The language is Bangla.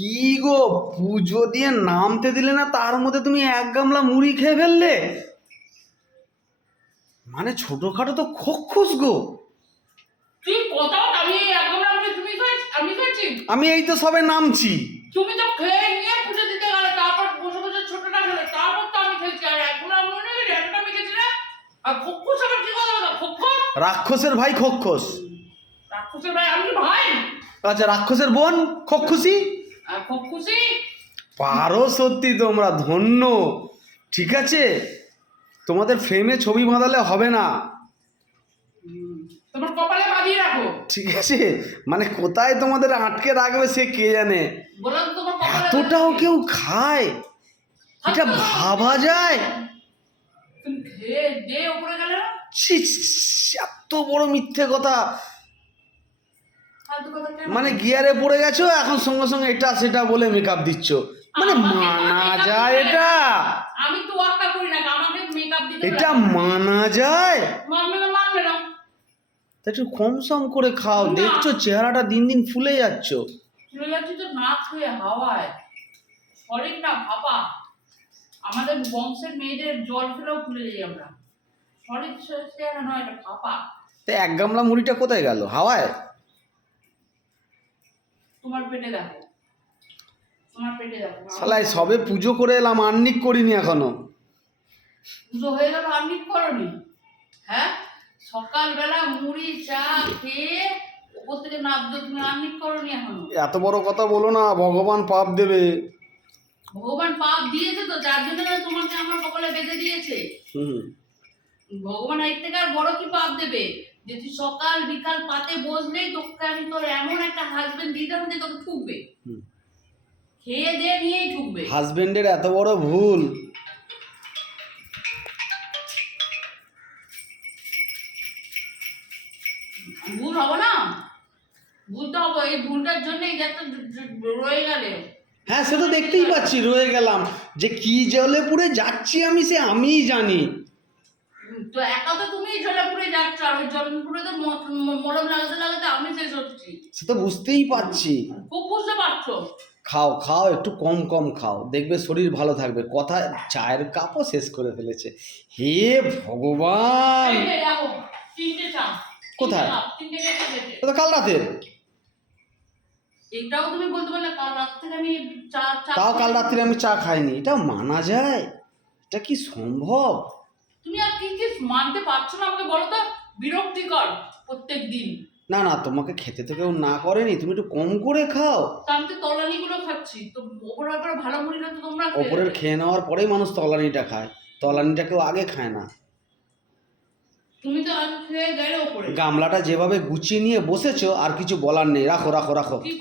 কি গো, পুজো দিয়ে নামতে দিলে না, তার মধ্যে তুমি এক গামলা মুড়ি খেয়ে ফেললে। মানে ছোটখাটো তো খোকখুস গো। তুই কোথাও আমি একবার আমি খাচ্ছি। আমি এই তো সবে নামছি। তুমি তো খেয়ে নিয়ে পুজো দিতে গেলে, তারপর বসে বসে ছোটটা খেলে, তারপর তো আমি খেয়েছি। আর একবার মনে হয় একটা আমি খেয়েছি না। আর খোকখুস আবার কি কথা বলো? খোকখুস রাক্ষসের ভাই খোকখুস। রাক্ষসের ভাই আমি ভাই। আচ্ছা, রাক্ষসের বোন খোকখুসি। আর খোকখুসি পারো সত্যি, তোমরা ধন্য। ঠিক আছে, তোমাদের ফ্রেমে ছবি বাঁধালে হবে না। তোমার কপালে বাঁধিয়ে রাখো। ঠিক আছে, মানে কোথায় তোমাদের আটকে রাখবে সে কে জানে। বললাম তোমার কপালে এতটাও কেউ খায়? এটা ভাবা যায়? তুমি খেয়ে দিয়ে উপরে গেলে না? ছি ছি, ছি, এত বড় মিথ্যে কথা। ফালতু কথা কেন? মানে গিয়ারে পড়ে গেছো, এখন সঙ্গে সঙ্গে এটা সেটা বলে মেকআপ দিচ্ছ। মানে মানা যায় এটা? আমি তো ওয়াকা করি না, আমাকে মেকআপ দিতে এটা মানা যায়? মানবে না। তা একটু কম সম করে খাও। না। দেখছো চেহারাটা দিন দিন ফুলে যাচ্ছ। চলে যাচ্ছি তো না খেয়ে হাওয়ায়। শরীর না ভাপা। আমাদের বংশের মেয়েদের জল খেলেও ফুলে যাই আমরা। শরীর চেহারা নয়, এটা ভাপা। তা এক গামলা মুড়িটা কোথায় গেল? হাওয়ায়? তোমার পেটে দেখো। শালাই সবে পুজো করে এলাম, আর্নিক করিনি এখনো। পুজো হয়ে গেল আমি করনি? হ্যাঁ, সকালবেলা মুড়ি চা খেয়ে ওপর থেকে নামছো, তুমি আর্নিক করনি এখনো? এত বড় কথা বলো না, ভগবান পাপ দেবে। ভগবান পাপ দিয়েছে তো, যার জন্য না তোমাকে আমার কপালে বেঁধে দিয়েছে। হুম। ভগবান এর থেকে আর বড় কি পাপ দেবে? যে তুই সকাল বিকাল পাতে বসলেই তোকে আমি তোর এমন একটা হাজবেন্ড দিতাম যে তোকে ঠুকবে, খেয়ে দিয়ে নিয়েই ঠুকবে। হাজবেন্ডের এত বড় ভুল। ভুল হবে না? ভুল তো হবে। এই ভুলটার জন্যই যত রয়ে গেলে। হ্যাঁ, সে তো দেখতেই পাচ্ছি, রয়ে গেলাম। যে কি জলে পুড়ে যাচ্ছি আমি, সে আমিই জানি। তো একা তো তুমি জলাপুরে যাচ্ছ, আর ওই জলপুরে তো মলম লাগাতে লাগাতে আমি শেষ হচ্ছি। সে তো বুঝতেই পারছি। খুব বুঝতে পারছো। খাও খাও, একটু কম কম খাও, দেখবে শরীর ভালো থাকবে। কথা, চায়ের কাপও শেষ করে ফেলেছে। হে ভগবান। এই যে দেখো, তিনটে চা। কোথায়? তিনটে কেটে গেছে। তো কাল রাতে। এটাও তুমি বলতে পারলে কাল রাত থেকে আমি চা চা তাও কাল রাত্রে আমি চা খাইনি, এটা মানা যায়? এটা কি সম্ভব? তুমি আর কি কি মানতে পারছো না আমাকে বলো তো? বিরক্তিকর প্রত্যেক দিন। না না, তোমাকে খেতে তো কেউ না করেনি, তুমি একটু কম করে খাও। তা আমি তো তলানি গুলো খাচ্ছি, তো ওপরে ওপরে ভালো মুড়িটা তো তোমরা ওপরের খেয়ে নেওয়ার পরেই মানুষ তলানিটা খায়, তলানিটা কেউ আগে খায় না। তুমি তো আজ খেয়ে গেলে ওপরে। গামলাটা যেভাবে গুছিয়ে নিয়ে বসেছো, আর কিছু বলার নেই। রাখো রাখো রাখো। কি